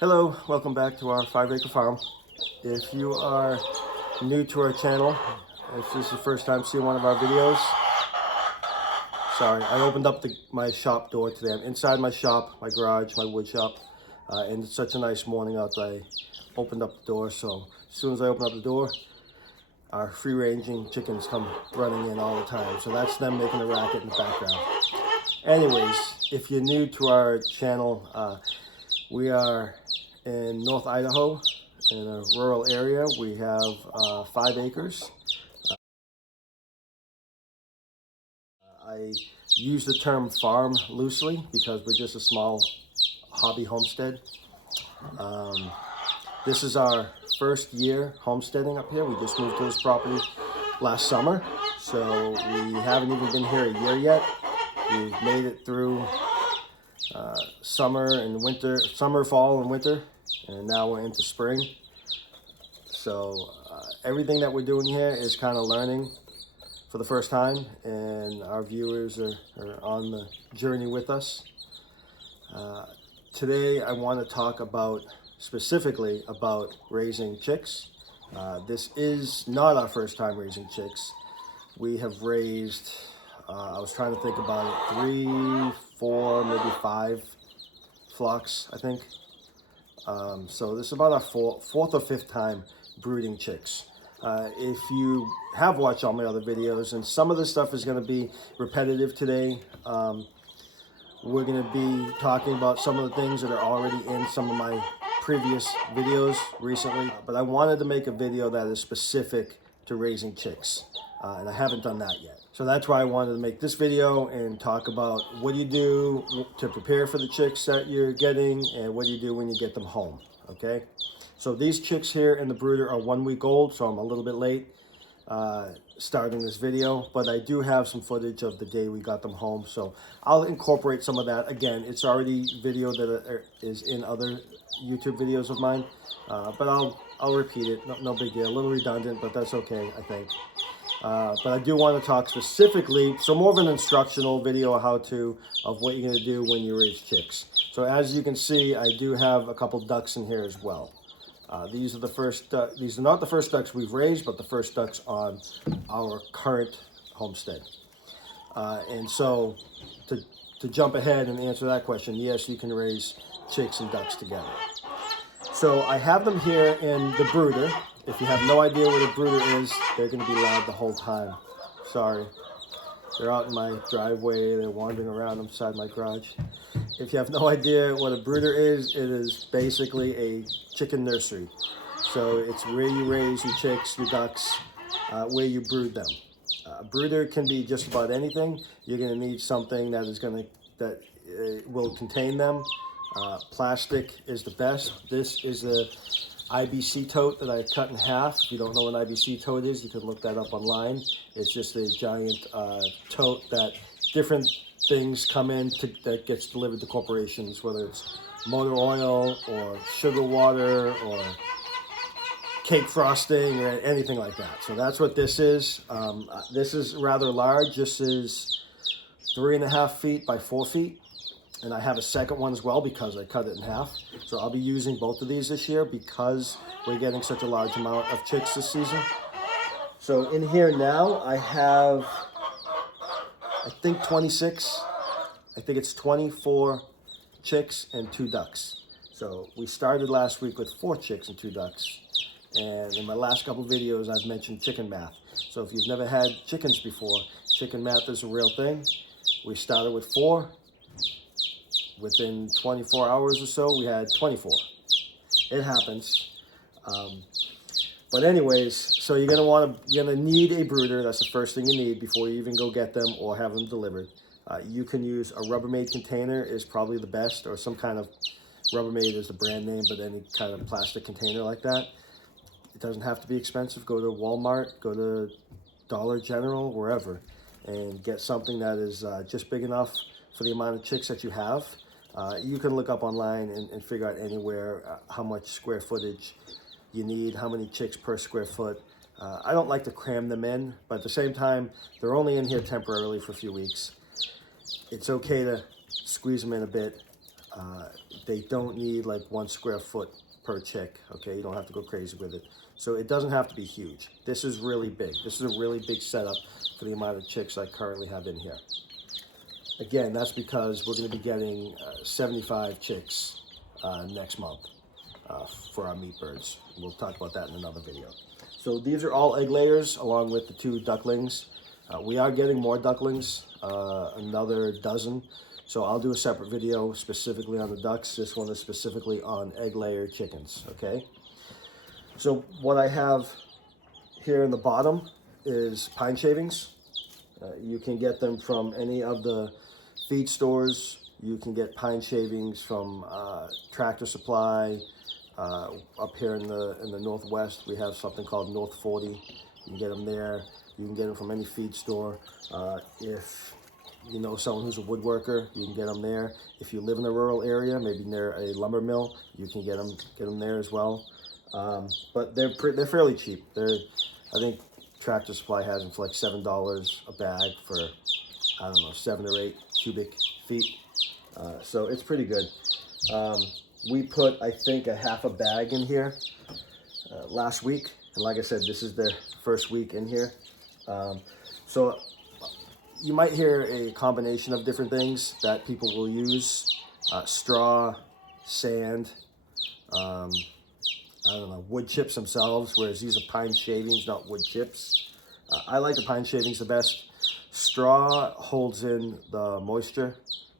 Hello, welcome back to our 5-acre farm. If you are new to our channel, if this is the first time seeing one of our videos, sorry, I opened up my shop door today. I'm inside my shop, my garage, my wood shop, and it's such a nice morning out that I opened up the door. So as soon as I open up the door, our free-ranging chickens come running in all the time. So that's them making a racket in the background. Anyways, if you're new to our channel, we are in North Idaho in a rural area. We have 5 acres. I use the term farm loosely because we're just a small hobby homestead. This is our first year homesteading up here. We just moved to this property last summer, so we haven't even been here a year yet. We've made it through summer, fall, and winter, and now we're into spring. So everything that we're doing here is kind of learning for the first time, and our viewers are on the journey with us. Today I want to talk specifically about raising chicks. This is not our first time raising chicks. We have raised, I was trying to think about it, 3, 4, maybe 5 flocks, I think. So this is about our fourth or fifth time brooding chicks. If you have watched all my other videos, and some of the stuff is going to be repetitive today, we're going to be talking about some of the things that are already in some of my previous videos recently, but I wanted to make a video that is specific to raising chicks, and I haven't done that yet. So that's why I wanted to make this video and talk about what do you do to prepare for the chicks that you're getting, and what do you do when you get them home, okay? So these chicks here in the brooder are 1 week old, so I'm a little bit late starting this video, but I do have some footage of the day we got them home, so I'll incorporate some of that. Again, it's already video that is in other YouTube videos of mine, but I'll repeat it. No big deal. A little redundant, but that's okay, I think. But I do want to talk specifically, so more of an instructional video, how-to of what you're going to do when you raise chicks. So as you can see, I do have a couple ducks in here as well. These are not the first ducks we've raised, but the first ducks on our current homestead. And so to jump ahead and answer that question, yes, you can raise chicks and ducks together. So I have them here in the brooder. If you have no idea what a brooder is, they're going to be loud the whole time. Sorry. They're out in my driveway. They're wandering around inside my garage. If you have no idea what a brooder is, it is basically a chicken nursery. So it's where you raise your chicks, your ducks, where you brood them. A brooder can be just about anything. You're going to need something that will contain them. Plastic is the best. This is a IBC tote that I cut in half. If you don't know what an IBC tote is, you can look that up online. It's just a giant tote that different things come in that gets delivered to corporations, whether it's motor oil or sugar water or cake frosting or anything like that. So that's what this is. This is rather large. This is 3.5 feet by 4 feet. And I have a second one as well because I cut it in half. So I'll be using both of these this year because we're getting such a large amount of chicks this season. So in here now I have, I think 26. I think it's 24 chicks and 2 ducks. So we started last week with 4 chicks and 2 ducks. And in my last couple videos, I've mentioned chicken math. So if you've never had chickens before, chicken math is a real thing. We started with 4. Within 24 hours or so, we had 24. It happens. But anyways, so you're gonna need a brooder. That's the first thing you need before you even go get them or have them delivered. You can use a Rubbermaid container is probably the best, or some kind of, Rubbermaid is the brand name, but any kind of plastic container like that. It doesn't have to be expensive. Go to Walmart, go to Dollar General, wherever, and get something that is just big enough for the amount of chicks that you have. You can look up online and figure out anywhere how much square footage you need, how many chicks per square foot. I don't like to cram them in, but at the same time, they're only in here temporarily for a few weeks. It's okay to squeeze them in a bit. They don't need like 1 square foot per chick, okay? You don't have to go crazy with it. So it doesn't have to be huge. This is really big. This is a really big setup for the amount of chicks I currently have in here. Again, that's because we're gonna be getting 75 chicks next month for our meat birds. We'll talk about that in another video. So these are all egg layers along with the 2 ducklings. We are getting more ducklings, another dozen. So I'll do a separate video specifically on the ducks. This one is specifically on egg layer chickens, okay? So what I have here in the bottom is pine shavings. You can get them from any of the feed stores. You can get pine shavings from Tractor Supply. Up here in the Northwest, we have something called North 40. You can get them there. You can get them from any feed store. If you know someone who's a woodworker, you can get them there. If you live in a rural area, maybe near a lumber mill, you can get them there as well. But they're fairly cheap. I think Tractor Supply has them for like $7 a bag for, I don't know, 7 or 8 cubic feet. So it's pretty good. We put, I think, a half a bag in here last week. And like I said, this is the first week in here. So you might hear a combination of different things that people will use. Straw, sand, I don't know, wood chips themselves, whereas these are pine shavings, not wood chips. I like the pine shavings the best. Straw holds in the moisture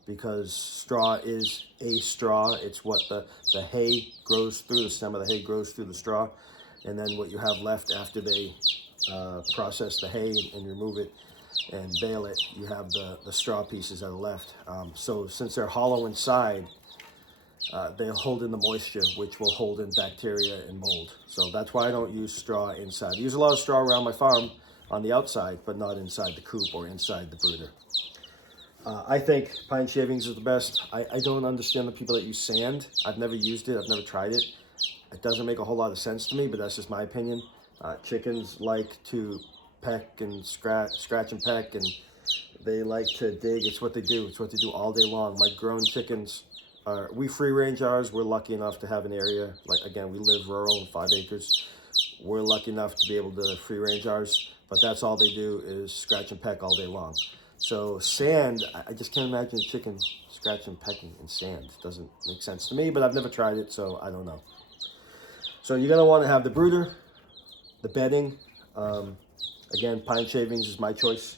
because straw is a straw. It's what the hay grows through, the stem of the hay grows through the straw. And then what you have left after they process the hay and remove it and bale it, you have the straw pieces that are left. So since they're hollow inside, they'll hold in the moisture, which will hold in bacteria and mold. So that's why I don't use straw inside. I use a lot of straw around my farm on the outside, but not inside the coop or inside the brooder. I think pine shavings is the best. I don't understand the people that use sand. I've never used it. I've never tried it. It doesn't make a whole lot of sense to me, but that's just my opinion. Chickens like to peck and scratch and peck, and they like to dig. It's what they do. It's what they do all day long. My grown chickens, we free range ours. We're lucky enough to have an area, like again, we live rural, 5 acres. We're lucky enough to be able to free range ours, but that's all they do is scratch and peck all day long. So sand, I just can't imagine a chicken scratching, pecking in sand. It doesn't make sense to me, but I've never tried it, so I don't know. So you're gonna wanna have the brooder, the bedding. Again, pine shavings is my choice.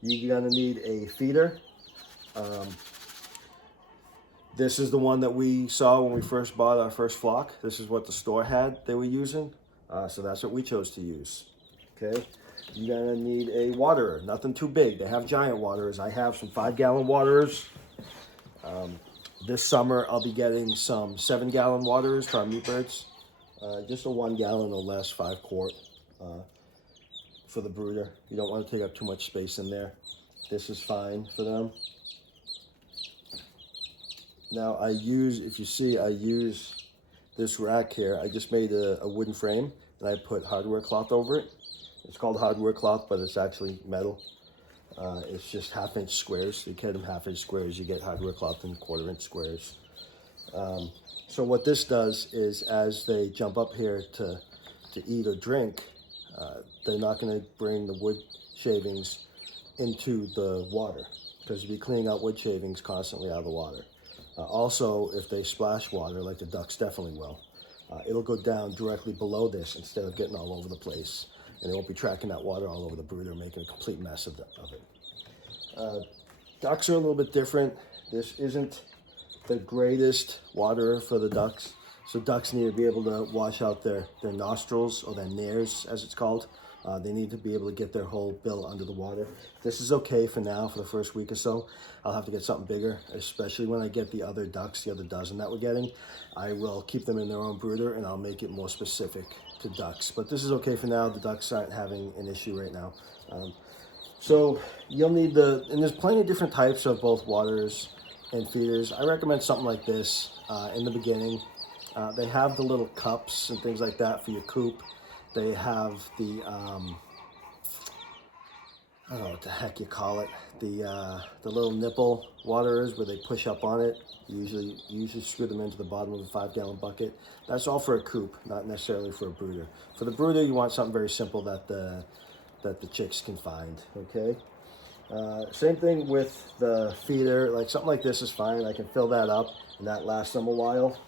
You're gonna need a feeder. This is the one that we saw when we first bought our first flock. This is what the store had they were using. So that's what we chose to use, okay? You're gonna need a waterer, nothing too big. They have giant waterers. I have some 5-gallon waterers. This summer, I'll be getting some 7-gallon waterers for our meat birds. Just a 1 gallon or less, 5 quart for the brooder. You don't want to take up too much space in there. This is fine for them. Now I use, if you see, I use this rack here. I just made a wooden frame and I put hardware cloth over it. It's called hardware cloth, but it's actually metal. It's just 1/2-inch squares. You get them 1/2-inch squares. You get hardware cloth in 1/4-inch squares. So what this does is as they jump up here to eat or drink, they're not going to bring the wood shavings into the water because you'll be cleaning out wood shavings constantly out of the water. Also, if they splash water, like the ducks definitely will, it'll go down directly below this instead of getting all over the place. And they won't be tracking that water all over the brooder, making a complete mess of it. Ducks are a little bit different. This isn't the greatest water for the ducks. So ducks need to be able to wash out their nostrils, or their nares, as it's called. They need to be able to get their whole bill under the water. This is okay for now, for the first week or so. I'll have to get something bigger, especially when I get the other ducks, the other dozen that we're getting. I will keep them in their own brooder, and I'll make it more specific to ducks. But this is okay for now. The ducks aren't having an issue right now. So you'll need and there's plenty of different types of both waters and feeders. I recommend something like this in the beginning. They have the little cups and things like that for your coop. They have the, I don't know what the heck you call it. The little nipple waterers where they push up on it. You usually screw them into the bottom of a 5-gallon bucket. That's all for a coop, not necessarily for a brooder. For the brooder, you want something very simple that the chicks can find. Okay. Same thing with the feeder. Like something like this is fine. I can fill that up, and that lasts them a while.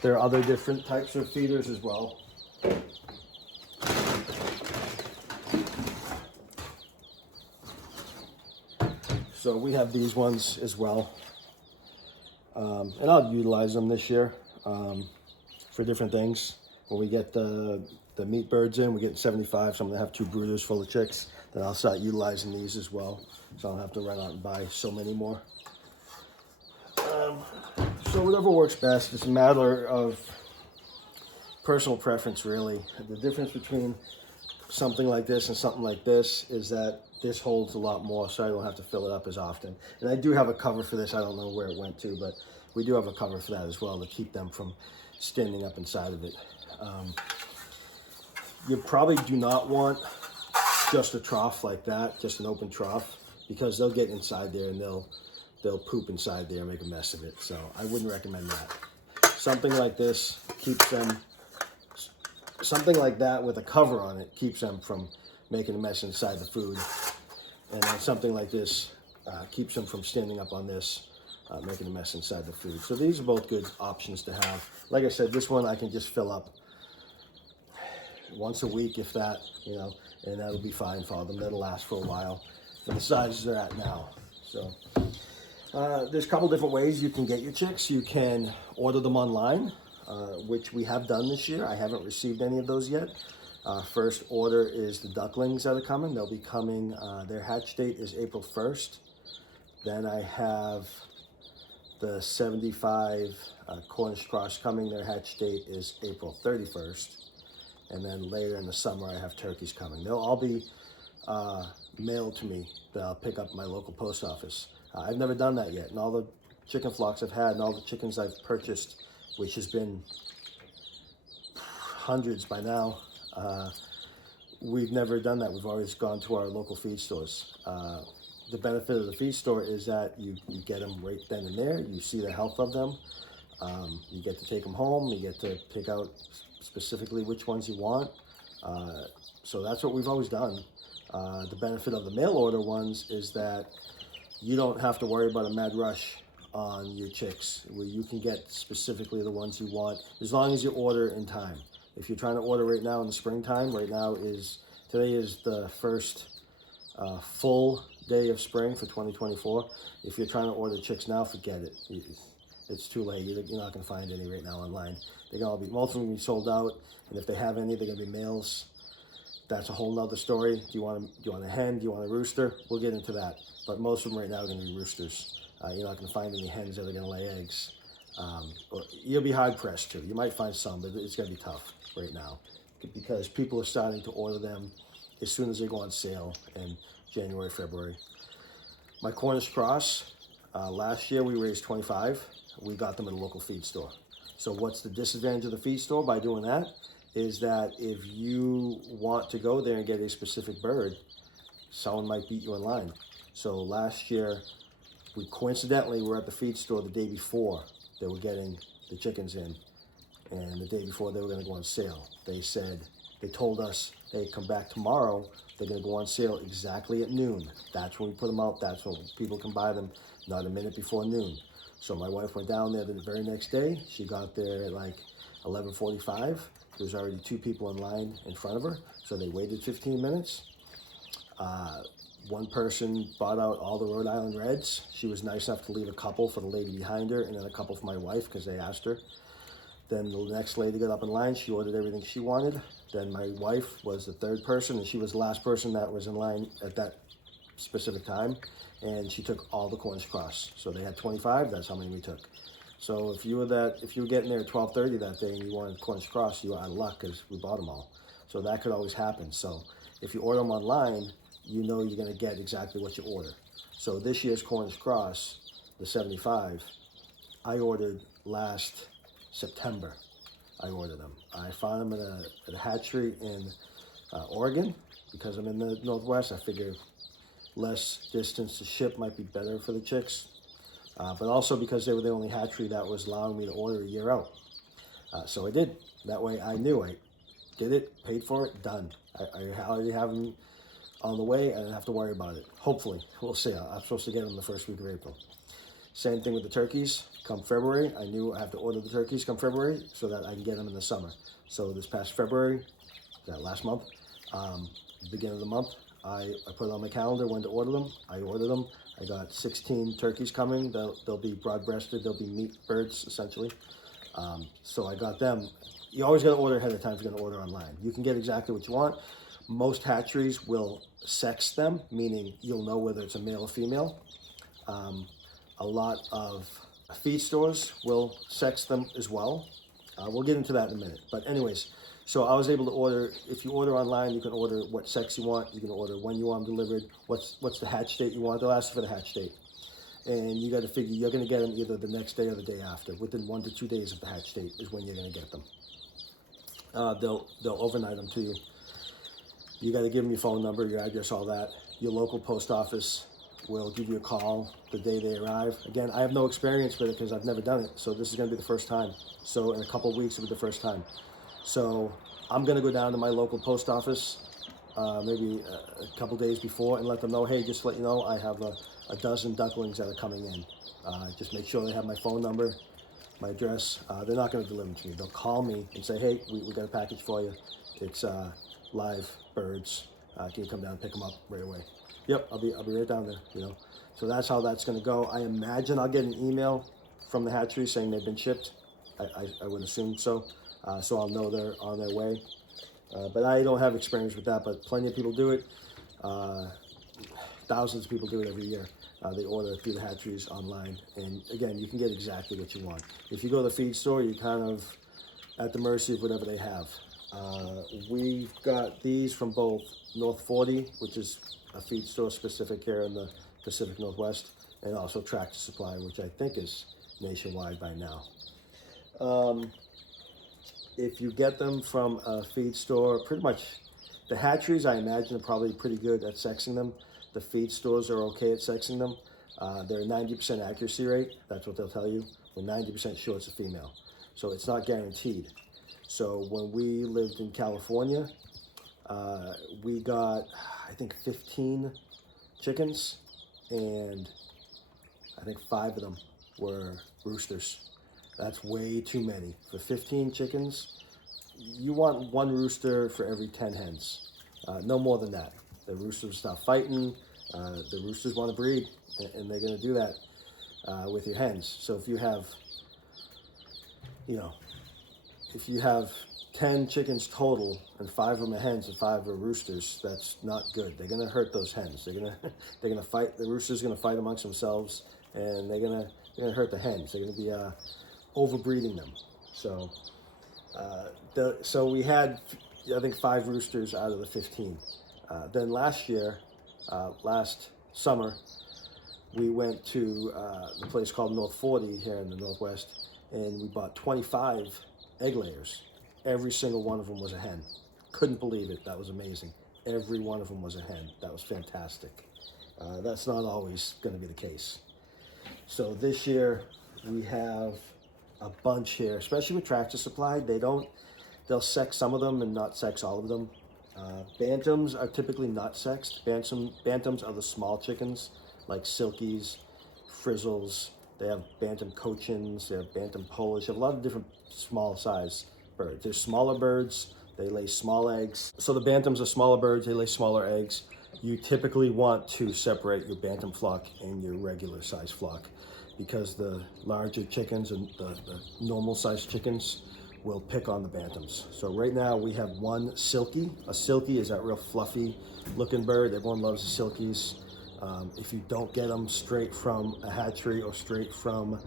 There are other different types of feeders as well. So we have these ones as well, and I'll utilize them this year for different things. When we get the meat birds in, we get 75, so I'm gonna have 2 brooders full of chicks. Then I'll start utilizing these as well, so I don't have to run out and buy so many more. So whatever works best. It's a matter of personal preference, really. The difference between something like this and something like this is that this holds a lot more, so I don't have to fill it up as often. And I do have a cover for this. I don't know where it went to, but we do have a cover for that as well to keep them from standing up inside of it. You probably do not want just a trough like that, just an open trough, because they'll get inside there and they'll poop inside there and make a mess of it. So I wouldn't recommend that. Something like this keeps them, something like that with a cover on it keeps them from making a mess inside the food. And then something like this keeps them from standing up on this, making a mess inside the food. So these are both good options to have. Like I said, this one I can just fill up once a week, if that, and that'll be fine for them. That'll last for a while for the sizes they're at now. So there's a couple different ways you can get your chicks. You can order them online, which we have done this year. I haven't received any of those yet. First order is the ducklings that are coming. They'll be coming, their hatch date is April 1st. Then I have the 75 Cornish cross coming. Their hatch date is April 31st. And then later in the summer, I have turkeys coming. They'll all be mailed to me that I'll pick up at my local post office. I've never done that yet. And all the chicken flocks I've had and all the chickens I've purchased, which has been hundreds by now, we've never done that. We've always gone to our local feed stores. The benefit of the feed store is that you get them right then and there. You see the health of them. You get to take them home. You get to pick out specifically which ones you want. So that's what we've always done. The benefit of the mail order ones is that you don't have to worry about a mad rush on your chicks, where you can get specifically the ones you want as long as you order in time. If you're trying to order right now in the springtime, today is the first full day of spring for 2024. If you're trying to order chicks now, forget it. It's too late. You're not going to find any right now online. They're going to be, most of them will be sold out, and if they have any, they're going to be males. That's a whole nother story. Do you want a hen? Do you want a rooster? We'll get into that. But most of them right now are going to be roosters. You're not going to find any hens that are going to lay eggs. You'll be hard pressed to. You might find some, but it's going to be tough right now because people are starting to order them as soon as they go on sale in January, February. My Cornish cross, last year we raised 25. We got them at a local feed store. So what's the disadvantage of the feed store by doing that? Is that if you want to go there and get a specific bird, someone might beat you in line. So last year, we coincidentally were at the feed store the day before they were getting the chickens in, and the day before they were going to go on sale. They told us they'd come back tomorrow. They're going to go on sale exactly at noon. That's when we put them out. That's when people can buy them, not a minute before noon. So my wife went down there the very next day. She got there at like 11:45. There's already 2 people in line in front of her, so they waited 15 minutes. One person bought out all the Rhode Island Reds. She was nice enough to leave a couple for the lady behind her and then a couple for my wife because they asked her. Then the next lady got up in line. She ordered everything she wanted. Then my wife was the 3rd person, and she was the last person that was in line at that specific time. And she took all the Cornish cross. So they had 25. That's how many we took. So if you were getting there at 12:30 that day and you wanted Cornish cross, you were out of luck because we bought them all. So that could always happen. So if you order them online, you know you're going to get exactly what you order. So this year's Cornish cross, the 75, I ordered last September. I ordered them. I found them at a hatchery in Oregon because I'm in the Northwest. I figured less distance to ship might be better for the chicks. But also because they were the only hatchery that was allowing me to order a year out. So I did. That way I knew I did it, paid for it, done. I already have them on the way. I don't have to worry about it. Hopefully, we'll see. I'm supposed to get them the first week of April. Same thing with the turkeys. Come February, I knew I have to order the turkeys come February so that I can get them in the summer. So this past February, that last month, beginning of the month, I put it on my calendar when to order them. I ordered them. I got 16 turkeys coming. They'll be broad-breasted. They'll be meat birds, essentially. So I got them. You always got to order ahead of time if you're going to order online. You can get exactly what you want. Most hatcheries will sex them, meaning you'll know whether it's a male or female. A lot of feed stores will sex them as well. We'll get into that in a minute. But anyways, so I was able to order, if you order online, you can order what sex you want. You can order when you want them delivered, what's the hatch date you want. They'll ask you for the hatch date. And you got to figure you're going to get them either the next day or the day after. Within 1 to 2 days of the hatch date is when you're going to get them. They'll overnight them to you. You got to give them your phone number, your address, all that. Your local post office will give you a call the day they arrive. Again, I have no experience with it because I've never done it. So this is going to be the first time. So in a couple of weeks, it'll be the first time. So I'm going to go down to my local post office maybe a couple days before and let them know, hey, just to let you know, I have a dozen ducklings that are coming in. Just make sure they have my phone number, my address. They're not going to deliver them to me. They'll call me and say, hey, we got a package for you. It's live birds. Can you come down and pick them up right away? Yep, I'll be right down there, you know. So that's how that's going to go. I imagine I'll get an email from the hatchery saying they've been shipped. I would assume so. So I'll know they're on their way. But I don't have experience with that, but plenty of people do it. Thousands of people do it every year. They order through the hatcheries online. And again, you can get exactly what you want. If you go to the feed store, you're kind of at the mercy of whatever they have. We've got these from both North 40, which is a feed store specific here in the Pacific Northwest, and also Tractor Supply, which I think is nationwide by now. If you get them from a feed store, pretty much the hatcheries, I imagine, are probably pretty good at sexing them. The feed stores are okay at sexing them. They're 90% accuracy rate. That's what they'll tell you. We're 90% sure it's a female. So it's not guaranteed. So when we lived in California, we got, I think, 15 chickens, and I think 5 of them were roosters. That's way too many. For 15 chickens, you want 1 rooster for every 10 hens. No more than that. The roosters stop fighting. The roosters want to breed, and they're going to do that with your hens. So if you have, if you have 10 chickens total and 5 of them are hens and 5 are roosters, that's not good. They're going to hurt those hens. They're going to fight. The roosters are going to fight amongst themselves, and they're going to hurt the hens. They're going to be overbreeding them. So so we had, I think, 5 roosters out of the 15. Then last summer, we went to the place called North 40 here in the Northwest, and we bought 25 egg layers. Every single one of them was a hen. Couldn't believe it. That was amazing. Every one of them was a hen. That was fantastic. That's not always going to be the case. So this year we have a bunch here, especially with Tractor Supply. They'll sex some of them and not sex all of them. Bantams are typically not sexed. Bantams are the small chickens, like silkies, frizzles. They have bantam cochins, they have bantam Polish, they have a lot of different small size birds. They're smaller birds, they lay small eggs. So the bantams are smaller birds, they lay smaller eggs. You typically want to separate your bantam flock and your regular size flock, because the larger chickens and the normal sized chickens will pick on the bantams. So right now we have 1 silky. A silky is that real fluffy looking bird. Everyone loves the silkies. If you don't get them straight from a hatchery or straight from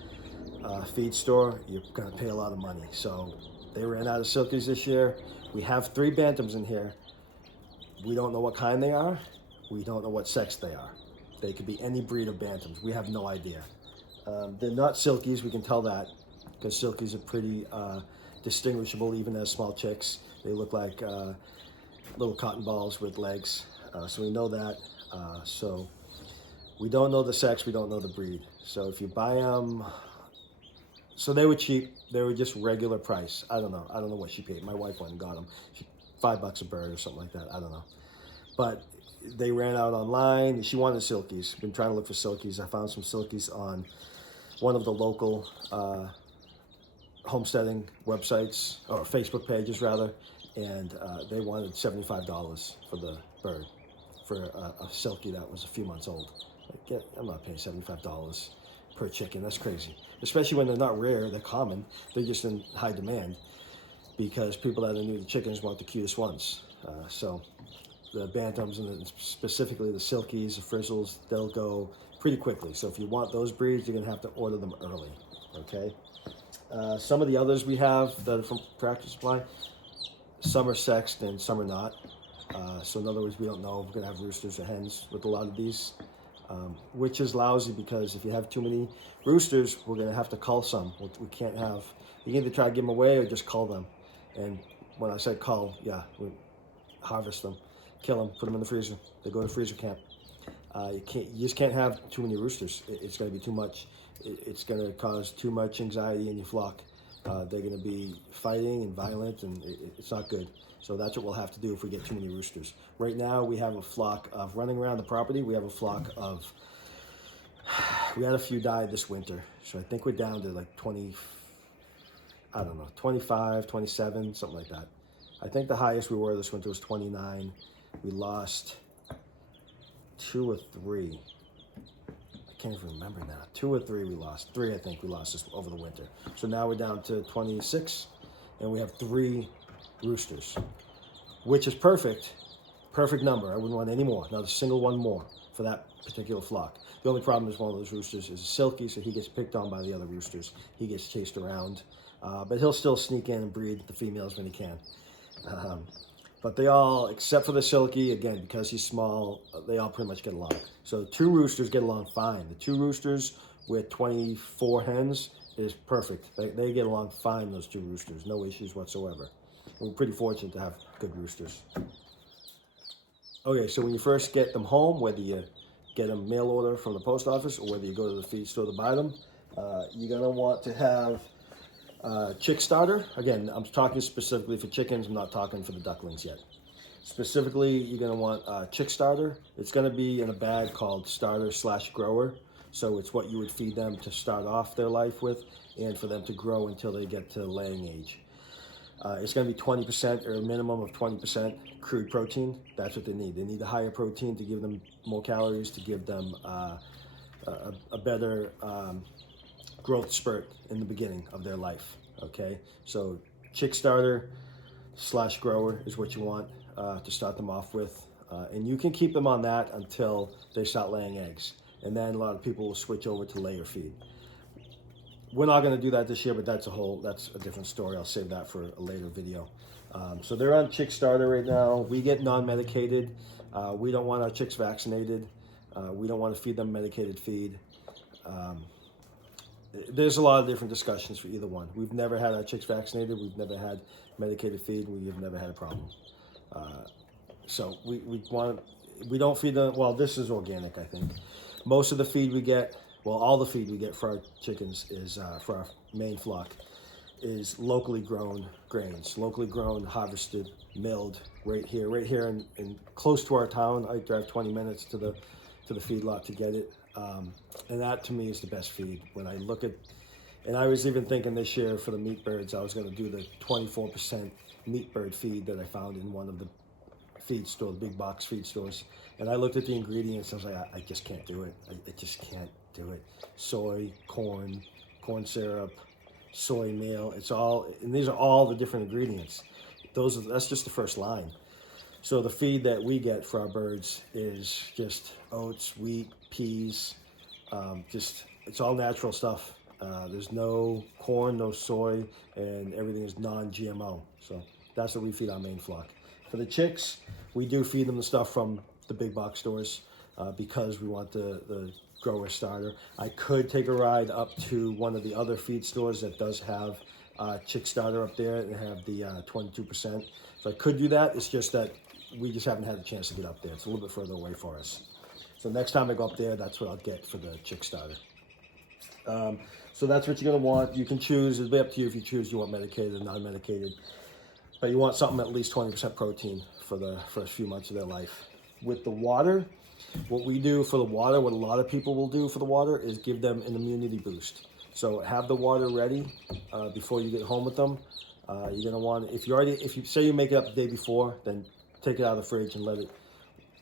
a feed store, you're gonna pay a lot of money. So they ran out of silkies this year. We have 3 bantams in here. We don't know what kind they are. We don't know what sex they are. They could be any breed of bantams. We have no idea. They're not silkies, we can tell that, because silkies are pretty distinguishable even as small chicks. They look like little cotton balls with legs, so we know that. So We don't know the sex, we don't know the breed. So if you buy them, so they were cheap. They were just regular price. I don't know what she paid. My wife went and got them. $5 a bird or something like that. I don't know. But they ran out online. She wanted silkies. Been trying to look for silkies. I found some silkies on one of the local homesteading websites, or Facebook pages rather, and they wanted $75 for the bird, for a silkie that was a few months old. Like, I'm not paying $75 per chicken. That's crazy. Especially when they're not rare, they're common. They're just in high demand because people that are new to chickens want the cutest ones. So the bantams and specifically the silkies, the frizzles, they'll go pretty quickly. So if you want those breeds, you're gonna have to order them early, okay? Some of the others we have that are from Tractor Supply, some are sexed and some are not. So in other words, we don't know if we're gonna have roosters or hens with a lot of these, which is lousy because if you have too many roosters, we're gonna have to cull some. We can't have, you can either try to give them away or just cull them. And when I said cull, yeah, we harvest them, kill them, put them in the freezer. They go to freezer camp. You just can't have too many roosters. It's going to be too much. It's going to cause too much anxiety in your flock. They're going to be fighting and violent, and it's not good. So that's what we'll have to do if we get too many roosters. Right now, we have a flock of running around the property. We have a flock of, we had a few die this winter. So I think we're down to like 20, I don't know, 25, 27, something like that. I think the highest we were this winter was 29. We lost 2 or 3. I can't even remember now. 2 or 3 we lost. 3 I think we lost this over the winter. So now we're down to 26, and we have 3 roosters, which is perfect. Perfect number. I wouldn't want any more. Not a single one more for that particular flock. The only problem is one of those roosters is a silky, so he gets picked on by the other roosters. He gets chased around, but he'll still sneak in and breed the females when he can. But they all, except for the silky, again, because he's small, they all pretty much get along. So 2 roosters get along fine. The 2 roosters with 24 hens is perfect. They get along fine, those 2 roosters. No issues whatsoever. We're pretty fortunate to have good roosters. Okay, so when you first get them home, whether you get them mail order from the post office or whether you go to the feed store to buy them, you're going to want to have chick starter. Again, I'm talking specifically for chickens. I'm not talking for the ducklings yet. Specifically, you're going to want chick starter. It's going to be in a bag called starter/grower. So it's what you would feed them to start off their life with and for them to grow until they get to laying age. It's going to be 20% or a minimum of 20% crude protein. That's what they need. They need a higher protein to give them more calories, to give them a better growth spurt in the beginning of their life. Okay, so chick starter/grower is what you want to start them off with, and you can keep them on that until they start laying eggs, and then a lot of people will switch over to layer feed. We're not going to do that this year, but that's a different story. I'll save that for a later video. So they're on chick starter right now. We get non-medicated. We don't want our chicks vaccinated. We don't want to feed them medicated feed. There's a lot of different discussions for either one. We've never had our chicks vaccinated. We've never had medicated feed. We have never had a problem. So we don't feed them. Well, this is organic, I think. Most of the feed we get, well, all the feed we get for our chickens is, for our main flock, is locally grown grains, locally grown, harvested, milled right here in close to our town. I drive 20 minutes to the feedlot to get it. And that to me is the best feed. When I look at, and I was even thinking this year for the meat birds, I was going to do the 24% meat bird feed that I found in one of the feed store, big box feed stores. And I looked at the ingredients, and I was like, I just can't do it. I just can't do it. Soy, corn syrup, soy meal, it's all, and these are all the different ingredients. That's just the first line. So the feed that we get for our birds is just oats, wheat, peas, it's all natural stuff. There's no corn, no soy, and everything is non-GMO. So that's what we feed our main flock. For the chicks, we do feed them the stuff from the big box stores because we want the grower starter. I could take a ride up to one of the other feed stores that does have chick starter up there and have the 22%. So I could do that. It's just that we just haven't had a chance to get up there. It's a little bit further away for us. So next time I go up there, that's what I'll get for the chick starter. So that's what you're gonna want. You can choose, it'll be up to you if you choose you want medicated or non-medicated. But you want something at least 20% protein for the first few months of their life. With the water, what we do for the water, what a lot of people will do for the water is give them an immunity boost. So have the water ready before you get home with them. You're gonna want, if you say you make it up the day before, then take it out of the fridge and let it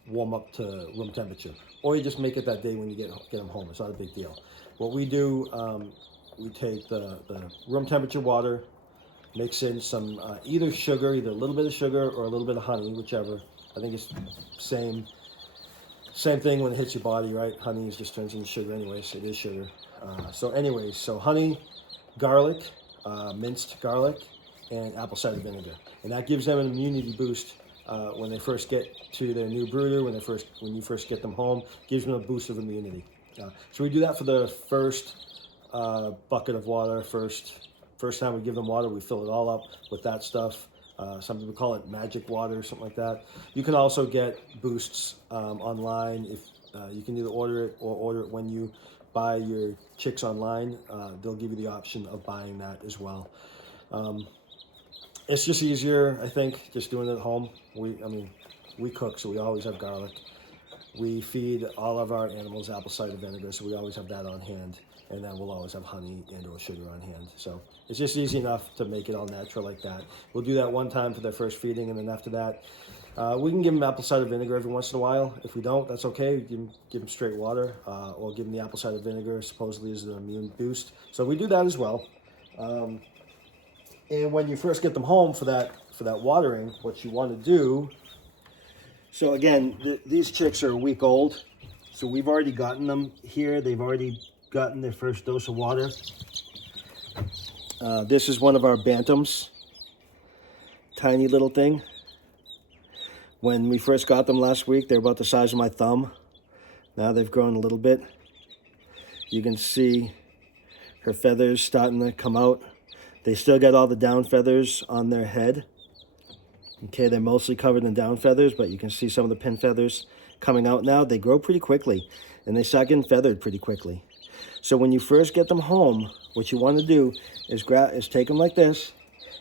warm up to room temperature. Or you just make it that day when you get them home. It's not a big deal. What we do, we take the room temperature water, mix in some either sugar, either a little bit of sugar or a little bit of honey, whichever. I think it's same thing when it hits your body, right? Honey just turns into sugar anyways. It is sugar. So honey, garlic, minced garlic, and apple cider vinegar, and that gives them an immunity boost when they first get to their new brooder. When you first get them home, gives them a boost of immunity. So we do that for the first bucket of water. First time we give them water, we fill it all up with that stuff. Some people call it magic water or something like that. You can also get boosts online. If you can either order it or order it when you buy your chicks online. They'll give you the option of buying that as well. It's just easier, I think, just doing it at home. We cook, so we always have garlic. We feed all of our animals apple cider vinegar, so we always have that on hand. And then we'll always have honey and or sugar on hand. So it's just easy enough to make it all natural like that. We'll do that one time for their first feeding, and then after that, we can give them apple cider vinegar every once in a while. If we don't, that's okay. Give them straight water, or give them the apple cider vinegar, supposedly is an immune boost. So we do that as well. And when you first get them home for that watering, what you want to do, so again, these chicks are a week old. So we've already gotten them here. They've already gotten their first dose of water. This is one of our bantams. Tiny little thing. When we first got them last week, they're about the size of my thumb. Now they've grown a little bit. You can see her feathers starting to come out. They still got all the down feathers on their head. Okay, they're mostly covered in down feathers, but you can see some of the pin feathers coming out now. They grow pretty quickly, and they start getting feathered pretty quickly. So when you first get them home, what you want to do is take them like this,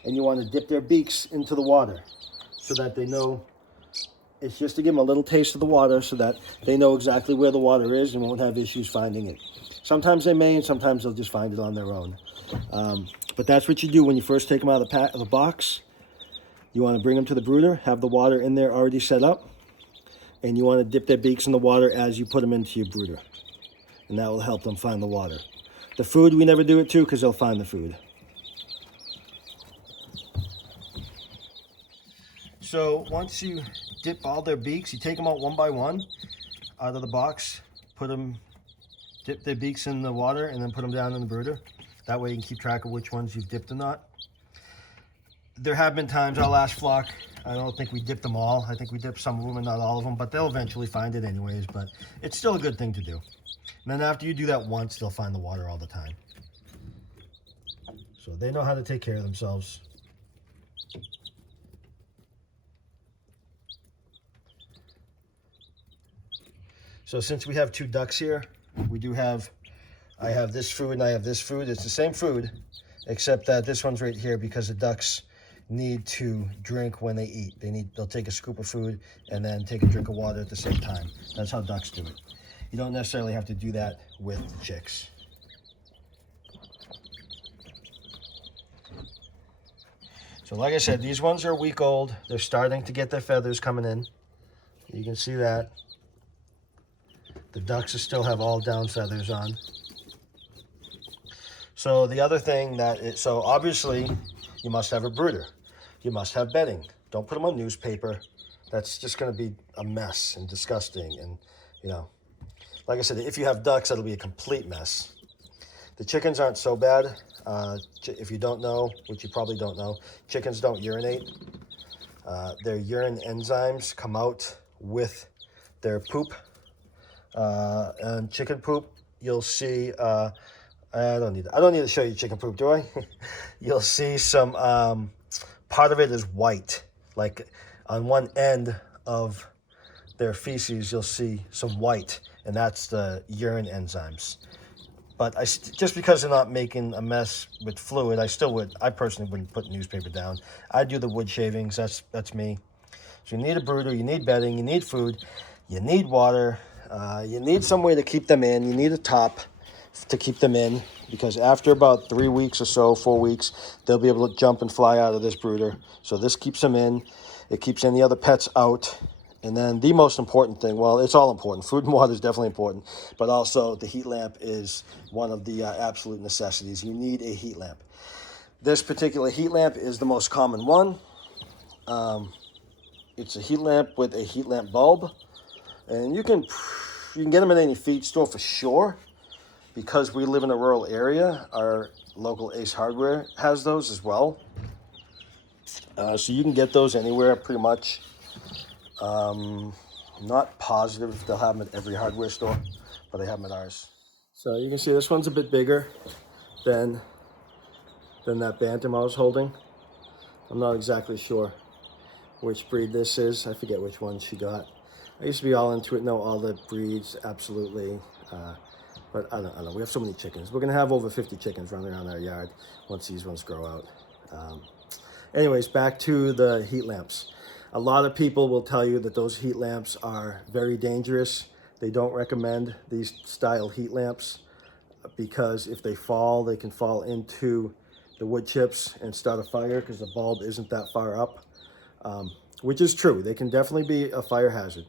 and you want to dip their beaks into the water so that they know. It's just to give them a little taste of the water so that they know exactly where the water is and won't have issues finding it. Sometimes they may, and sometimes they'll just find it on their own. But that's what you do when you first take them out of the box. You want to bring them to the brooder, have the water in there already set up, and you want to dip their beaks in the water as you put them into your brooder. And that will help them find the water. The food, we never do it to because they'll find the food. So once you dip all their beaks, you take them out one by one out of the box, dip their beaks in the water, and then put them down in the brooder. That way you can keep track of which ones you've dipped or not. There have been times, our last flock, I don't think we dipped them all. I think we dipped some of them and not all of them, but they'll eventually find it anyways. But it's still a good thing to do. And then after you do that once, they'll find the water all the time. So they know how to take care of themselves. So since we have two ducks here, I have this food and I have this food. It's the same food, except that this one's right here because the ducks need to drink when they eat. They'll take a scoop of food and then take a drink of water at the same time. That's how ducks do it. You don't necessarily have to do that with the chicks. So like I said, these ones are a week old. They're starting to get their feathers coming in. You can see that. The ducks still have all down feathers on. So the other thing so obviously you must have a brooder. You must have bedding. Don't put them on newspaper. That's just going to be a mess and disgusting. And, like I said, if you have ducks, that'll be a complete mess. The chickens aren't so bad. If you don't know, which you probably don't know, chickens don't urinate. Their urine enzymes come out with their poop. And chicken poop, you'll see, I don't need to show you chicken poop, do I? You'll see some, part of it is white, like on one end of their feces, you'll see some white, and that's the urine enzymes. But just because they're not making a mess with fluid, I personally wouldn't put newspaper down. I do the wood shavings, that's me. So you need a brooder, you need bedding, you need food, you need water, you need some way to keep them in, you need a top to keep them in, because after about 3 weeks or so, 4 weeks, they'll be able to jump and fly out of this brooder. So this keeps them in, it keeps any other pets out. And then the most important thing, well, it's all important. Food and water is definitely important, but also the heat lamp is one of the absolute necessities. You need a heat lamp. This particular heat lamp is the most common one. It's a heat lamp with a heat lamp bulb, and you can get them at any feed store for sure. Because we live in a rural area, our local Ace Hardware has those as well. So you can get those anywhere pretty much. Not positive if they'll have them at every hardware store, but they have them at ours. So you can see this one's a bit bigger than that bantam I was holding. I'm not exactly sure which breed this is. I forget which one she got. I used to be all into it, know all the breeds, absolutely. But I don't know, we have so many chickens. We're gonna have over 50 chickens running around our yard once these ones grow out. Anyways, back to the heat lamps. A lot of people will tell you that those heat lamps are very dangerous. They don't recommend these style heat lamps because if they fall, they can fall into the wood chips and start a fire because the bulb isn't that far up, which is true. They can definitely be a fire hazard.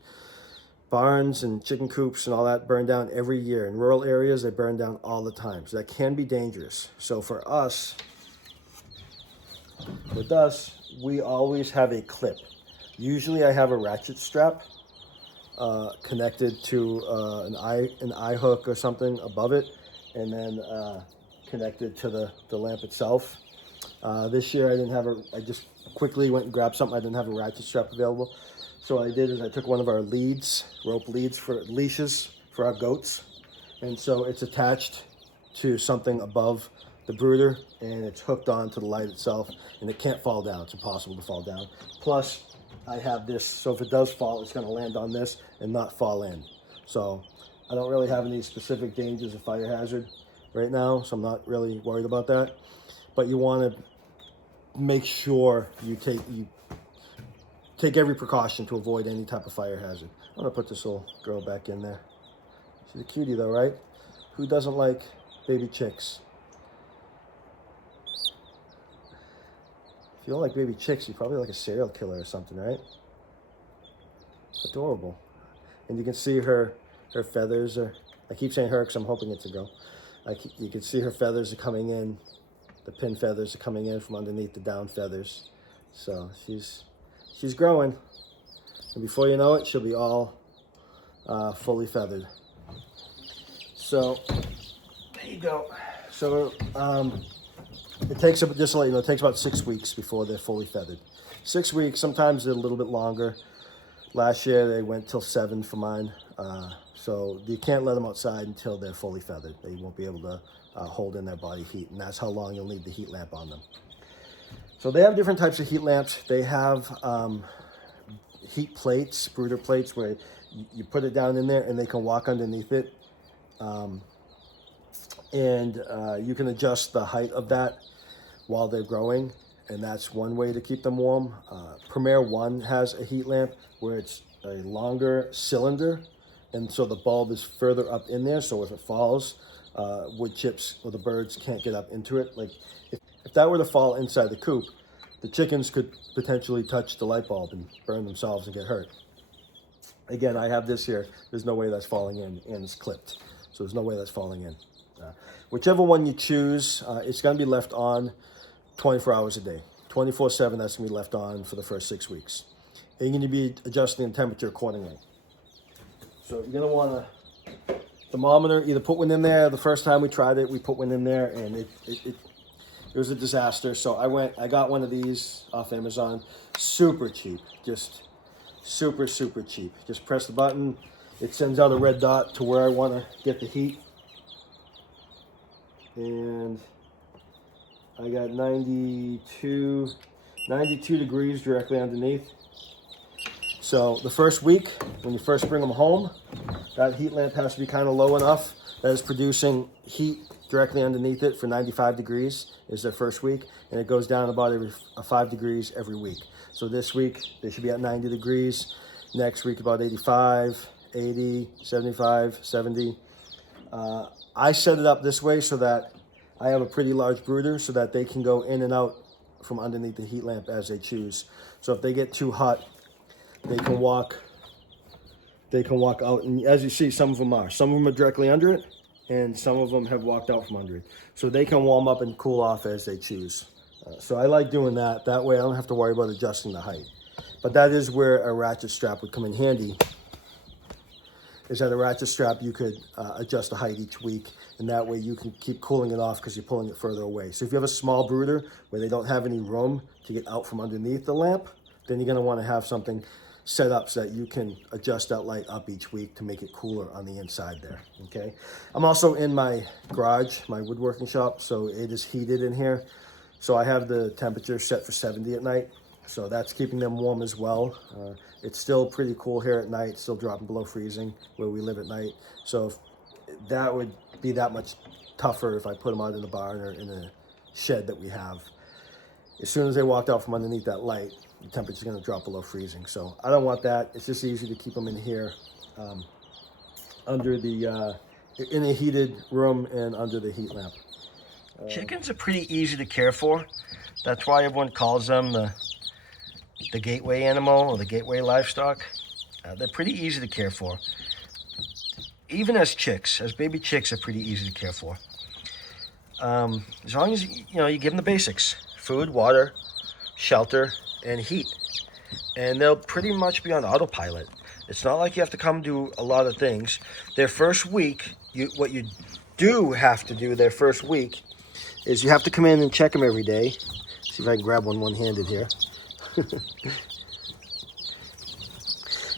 Barns and chicken coops and all that burn down every year. In rural areas, they burn down all the time. So that can be dangerous. So for us, with us, we always have a clip. Usually I have a ratchet strap connected to an eye hook or something above it, and then connected to the lamp itself. This year I just quickly went and grabbed something. I didn't have a ratchet strap available. So what I did is I took one of our rope leads for leashes for our goats. And so it's attached to something above the brooder and it's hooked onto the light itself and it can't fall down. It's impossible to fall down. Plus I have this, so if it does fall, it's gonna land on this and not fall in. So I don't really have any specific dangers of fire hazard right now, so I'm not really worried about that. But you wanna make sure you take every precaution to avoid any type of fire hazard. I'm gonna put this little girl back in there. She's a cutie though, right? Who doesn't like baby chicks? If you don't like baby chicks, you probably like a serial killer or something, right? Adorable. And you can see her feathers are, I keep saying her because I'm hoping it's a girl. You can see her feathers are coming in, the pin feathers are coming in from underneath the down feathers. So she's growing, and before you know it, she'll be all fully feathered. So there you go. So it takes, just to let you know, it takes about 6 weeks before they're fully feathered. 6 weeks, sometimes they're a little bit longer. Last year they went till 7 for mine. So you can't let them outside until they're fully feathered. They won't be able to hold in their body heat, and that's how long you'll need the heat lamp on them. So they have different types of heat lamps. They have heat plates, brooder plates, where you put it down in there and they can walk underneath it. You can adjust the height of that while they're growing, and that's one way to keep them warm. Premier One has a heat lamp where it's a longer cylinder, and so the bulb is further up in there, so if it falls, wood chips or the birds can't get up into it. Like if that were to fall inside the coop, the chickens could potentially touch the light bulb and burn themselves and get hurt. Again, I have this here. There's no way that's falling in, and it's clipped. So there's no way that's falling in. Whichever one you choose, it's going to be left on 24 hours a day. 24/7, that's going to be left on for the first 6 weeks. And you're going to be adjusting the temperature accordingly. So you're going to want a thermometer, either put one in there. The first time we tried it, we put one in there, and it was a disaster. So I got one of these off Amazon, super cheap, just super cheap. Just press the button, it sends out a red dot to where I want to get the heat, and I got 92 degrees directly underneath. So the first week, when you first bring them home, that heat lamp has to be kind of low enough that it's producing heat directly underneath it for 95 degrees is their first week, and it goes down about every 5 degrees every week. So this week they should be at 90 degrees, next week about 85, 80, 75, 70. I set it up this way so that I have a pretty large brooder so that they can go in and out from underneath the heat lamp as they choose. So if they get too hot, they can walk out, and as you see, some of them are directly under it, and some of them have walked out from under it. So they can warm up and cool off as they choose. So I like doing that. That way I don't have to worry about adjusting the height. But that is where a ratchet strap would come in handy. Is that a ratchet strap, you could adjust the height each week, and that way you can keep cooling it off because you're pulling it further away. So if you have a small brooder where they don't have any room to get out from underneath the lamp, then you're going to want to have something set up so that you can adjust that light up each week to make it cooler on the inside there, okay? I'm also in my garage, my woodworking shop, so it is heated in here. So I have the temperature set for 70 at night, so that's keeping them warm as well. It's still pretty cool here at night, still dropping below freezing where we live at night. So that would be that much tougher if I put them out in the barn or in a shed that we have. As soon as they walked out from underneath that light, the temperature's going to drop below freezing. So I don't want that. It's just easy to keep them in here under the in a heated room and under the heat lamp. Chickens are pretty easy to care for. That's why everyone calls them the gateway animal or the gateway livestock. They're pretty easy to care for. Even as chicks, as baby chicks, are pretty easy to care for. As long as you give them the basics: food, water, shelter, and heat, and they'll pretty much be on autopilot. It's not like you have to come do a lot of things. Their first week, what you do have to do their first week is you have to come in and check them every day. See if I can grab one-handed here.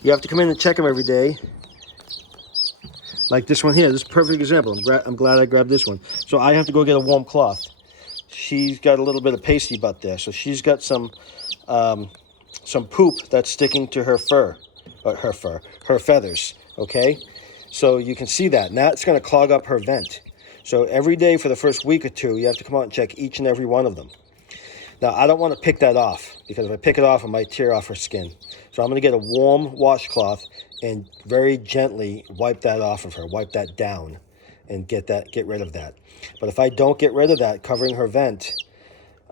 You have to come in and check them every day. Like this one here, this is a perfect example. I'm glad I grabbed this one. So I have to go get a warm cloth. She's got a little bit of pasty butt there, so she's got some poop that's sticking to her her feathers, okay? So you can see that, and that's gonna clog up her vent. So every day for the first week or two, you have to come out and check each and every one of them. Now, I don't want to pick that off, because if I pick it off, I might tear off her skin. So I'm gonna get a warm washcloth and very gently wipe that off of her, wipe that down, and get rid of that. But if I don't get rid of that, covering her vent,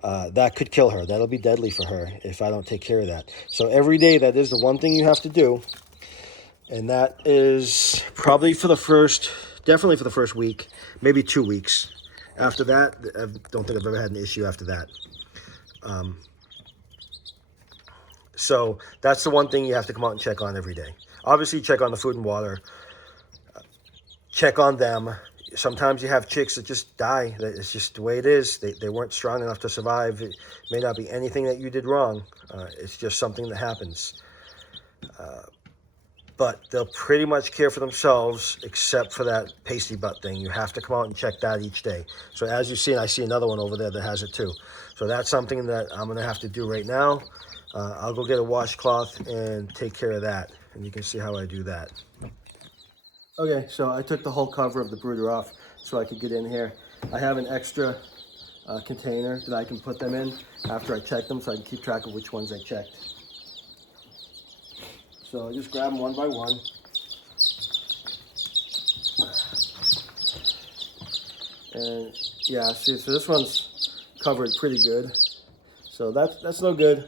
that could kill her. That'll be deadly for her if I don't take care of that. So every day, that is the one thing you have to do. And that is probably definitely for the first week, maybe 2 weeks. After that, I don't think I've ever had an issue after that. So that's the one thing you have to come out and check on every day. Obviously, check on the food and water. Check on them. Sometimes you have chicks that just die. It's just the way it is. They weren't strong enough to survive. It may not be anything that you did wrong. It's just something that happens. But they'll pretty much care for themselves, except for that pasty butt thing. You have to come out and check that each day. So as you see, I see another one over there that has it too. So that's something that I'm going to have to do right now. I'll go get a washcloth and take care of that. And you can see how I do that. Okay, so I took the whole cover of the brooder off so I could get in here. I have an extra container that I can put them in after I check them, so I can keep track of which ones I checked. So I just grab them one by one. And yeah, see, so this one's covered pretty good. So that's no good.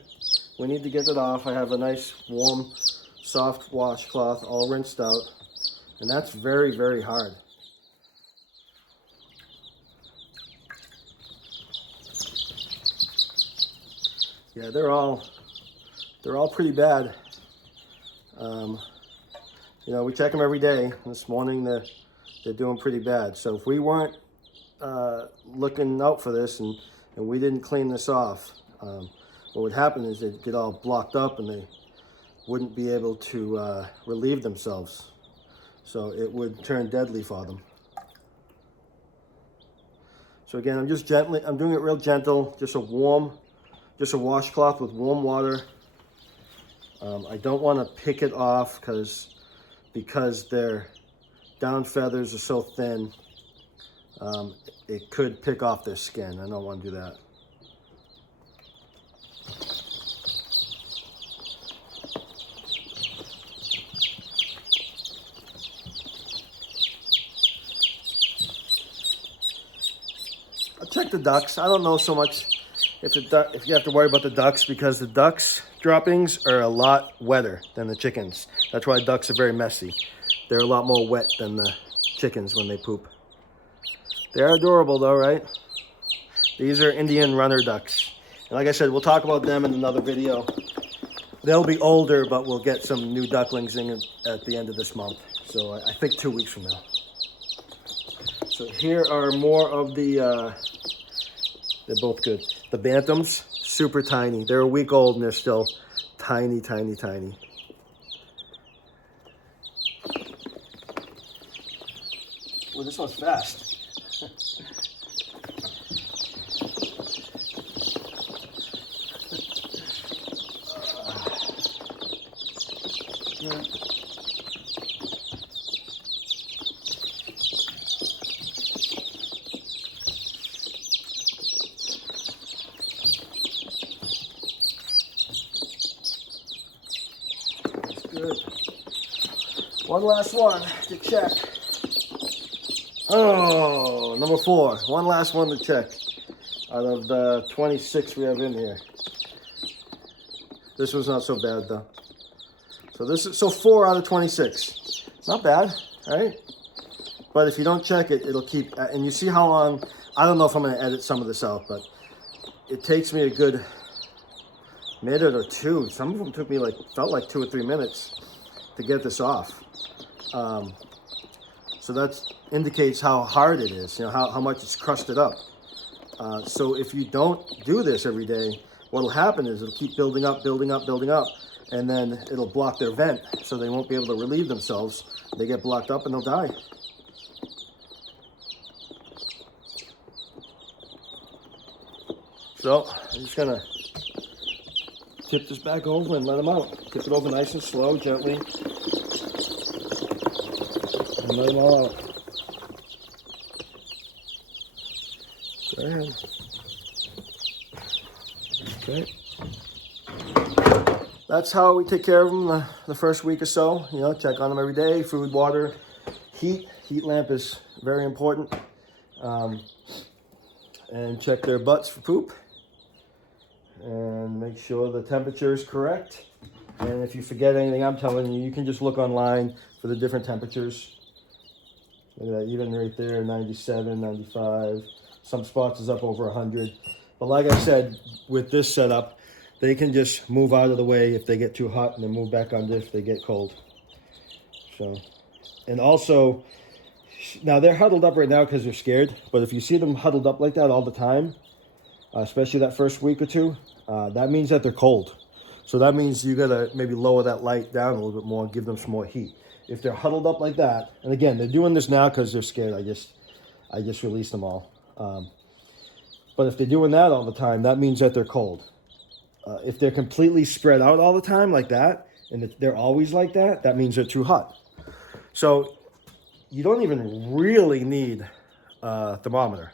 We need to get it off. I have a nice warm, soft washcloth all rinsed out. And that's very, very hard. Yeah, they're all pretty bad. We check them every day. This morning they're doing pretty bad. So if we weren't looking out for this and we didn't clean this off, what would happen is they'd get all blocked up and they wouldn't be able to relieve themselves. So it would turn deadly for them. So again, I'm doing it real gentle, just a washcloth with warm water. I don't want to pick it off because their down feathers are so thin. It could pick off their skin. I don't want to do that. I'll check the ducks. I don't know so much if you have to worry about the ducks, because the ducks droppings are a lot wetter than the chickens. That's why ducks are very messy. They're a lot more wet than the chickens when they poop. They're adorable though, right? These are Indian runner ducks. And like I said, we'll talk about them in another video. They'll be older, but we'll get some new ducklings in at the end of this month. So I think 2 weeks from now. So here are more of the, they're both good. The bantams, super tiny. They're a week old and they're still tiny, tiny, tiny. Well, this one's fast. Good. One last one to check. Oh, number 4. One last one to check out of the 26 we have in here. This was not so bad though. So 4 out of 26. Not bad, right? But if you don't check it, it'll keep, and you see how long, I don't know if I'm going to edit some of this out, but it takes me a good minute or 2. Some of them took me felt like 2 or 3 minutes to get this off. So that indicates how hard it is, how much it's crusted up. So if you don't do this every day, what'll happen is it'll keep building up, building up, building up, and then it'll block their vent, so they won't be able to relieve themselves. They get blocked up and they'll die. So I'm just gonna tip this back over and let them out. Tip it over nice and slow, gently, and let them all out. Go ahead. Okay. That's how we take care of them the first week or so. Check on them every day. Food, water, heat. Heat lamp is very important. And check their butts for poop. And make sure the temperature is correct. And if you forget anything I'm telling you, you can just look online for the different temperatures. Look at that, even right there, 97, 95. Some spots is up over 100. But like I said, with this setup, they can just move out of the way if they get too hot, and then move back under if they get cold. So, and also, now they're huddled up right now because they're scared. But if you see them huddled up like that all the time, especially that first week or 2, that means that they're cold. So that means you gotta maybe lower that light down a little bit more, give them some more heat. If they're huddled up like that, and again, they're doing this now because they're scared. I just released them all. But if they're doing that all the time, that means that they're cold. If they're completely spread out all the time like that, and they're always like that, that means they're too hot. So you don't even really need a thermometer.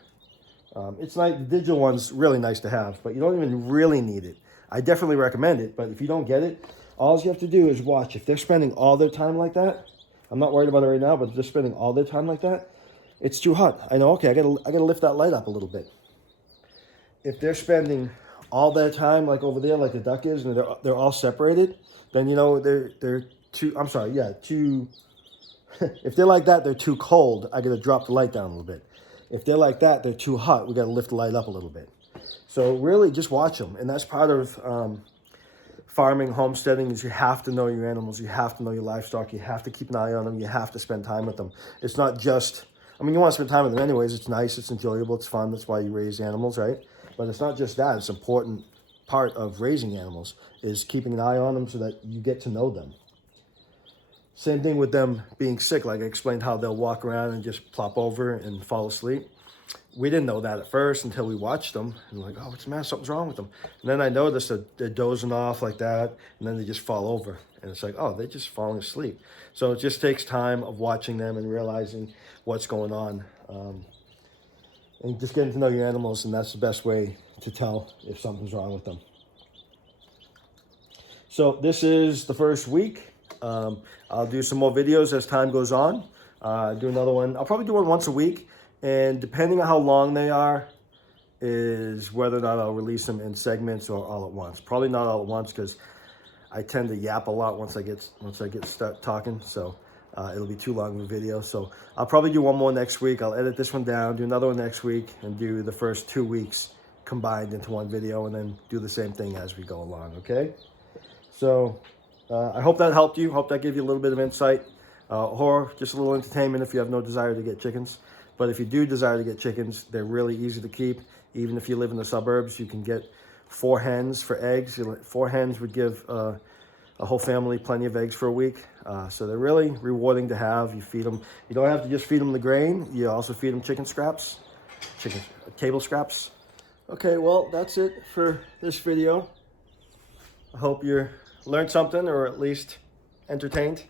It's like the digital one's really nice to have, but you don't even really need it. I definitely recommend it, but if you don't get it, all you have to do is watch. If they're spending all their time like that, I'm not worried about it right now, but if they're spending all their time like that, it's too hot. I know, okay, I gotta lift that light up a little bit. If they're spending all their time like over there, like the duck is, and they're all separated, then they're too, I'm sorry, yeah, too, if they're like that, they're too cold, I gotta drop the light down a little bit. If they're like that, they're too hot, we gotta lift the light up a little bit. So really just watch them, and that's part of farming, homesteading, is you have to know your animals, you have to know your livestock, you have to keep an eye on them, you have to spend time with them. It's not just, you want to spend time with them anyways, it's nice, it's enjoyable, it's fun, that's why you raise animals, right? But it's not just that, it's an important part of raising animals, is keeping an eye on them so that you get to know them. Same thing with them being sick, like I explained how they'll walk around and just plop over and fall asleep. we didn't know that at first until we watched them. And we're like, oh, what's the matter? Something's wrong with them. And then I noticed that they're dozing off like that, and then they just fall over. And it's like, oh, they're just falling asleep. So it just takes time of watching them and realizing what's going on. And just getting to know your animals, and that's the best way to tell if something's wrong with them. So this is the first week. I'll do some more videos as time goes on. Do another one. I'll probably do one once a week. And depending on how long they are, is whether or not I'll release them in segments or all at once. Probably not all at once because I tend to yap a lot once I get start talking. So it'll be too long of a video. So I'll probably do one more next week. I'll edit this one down, do another one next week, and do the first 2 weeks combined into one video, and then do the same thing as we go along. Okay. So I hope that helped you. Hope that gave you a little bit of insight or just a little entertainment if you have no desire to get chickens. But if you do desire to get chickens, they're really easy to keep. Even if you live in the suburbs, you can get 4 hens for eggs. 4 hens would give a whole family plenty of eggs for a week. So they're really rewarding to have. You feed them. You don't have to just feed them the grain. You also feed them chicken scraps, table scraps. Okay, well, that's it for this video. I hope you learned something or at least entertained.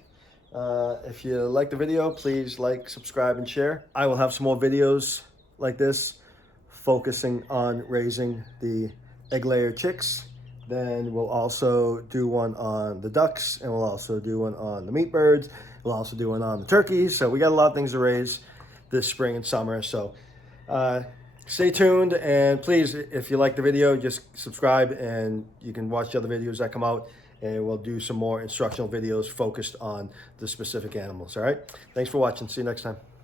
If you like the video, please like, subscribe, and share. I will have some more videos like this focusing on raising the egg layer chicks. Then we'll also do one on the ducks, and we'll also do one on the meat birds. We'll also do one on the turkeys. So we got a lot of things to raise this spring and summer. So stay tuned, and please, if you like the video, just subscribe, and you can watch the other videos that come out. And we'll do some more instructional videos focused on the specific animals. All right. Thanks for watching. See you next time.